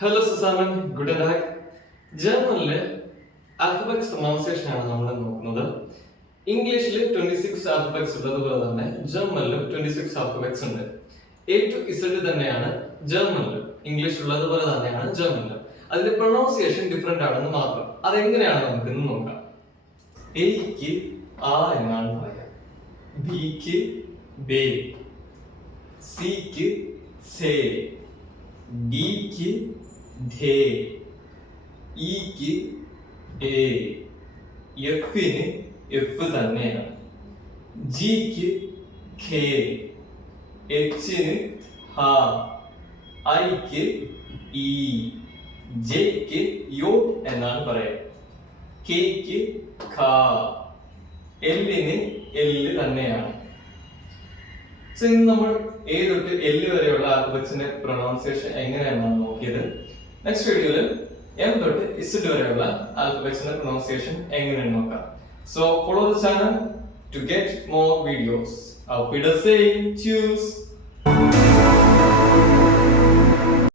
Hello സുസാമൻ, good ഡാക്. ജർമ്മനിലെ alphabets pronunciation ആണ് നമ്മൾ നോക്കുന്നത്. ഇംഗ്ലീഷിൽ 26 ആൽഫബറ്റ്സ് ഉള്ളതുപോലെ തന്നെ ജർമ്മനിലും 26 ആൽഫബറ്റ്സ് ഉണ്ട്. A to Z തന്നെയാണ് ജർമ്മനിലും, ഇംഗ്ലീഷ് ഉള്ളതുപോലെ തന്നെയാണ് ജർമ്മനിലും. അതിന്റെ പ്രൊനൗൺസിയേഷൻ ഡിഫറെന്റ് ആണെന്ന് മാത്രം. അതെങ്ങനെയാണ് നമുക്ക് ഇന്ന് നോക്കാം. എയ്ക്ക് ആ എന്നാണ് പറയാ, ബിക്ക് ബേ, സിക്ക് സേ, ഡിക്ക് ധേ, ഇക്ക് എ, എഫിന് എഫ് തന്നെയാണ്, ജിക്ക് ഖേ, എച്ചിന് ഹ, ഐക്ക് ഇ, ജെക്ക് യോ എന്നാണ് പറയാ, കെക്ക് ഖ, എല്ലിന് എല്ല് തന്നെയാണ്. സോ ഇന്ന് നമ്മൾ എ തൊട്ട് എല്ല് വരെയുള്ള ആൽഫബറ്റ്സിന്റെ പ്രൊനൗൺസിയേഷൻ എങ്ങനെയാണെന്ന് നോക്കിയത്. നെക്സ്റ്റ് വീഡിയോയിൽ എം തൊട്ട് ഇസഡ് വരെയുള്ള ആൽഫബറ്റ്സിന്റെ പ്രൊനൗൺസിയേഷൻ എങ്ങനെയാണ് നോക്കാം. So follow the channel to get more videos. Auf Wiedersehen. Tschüss.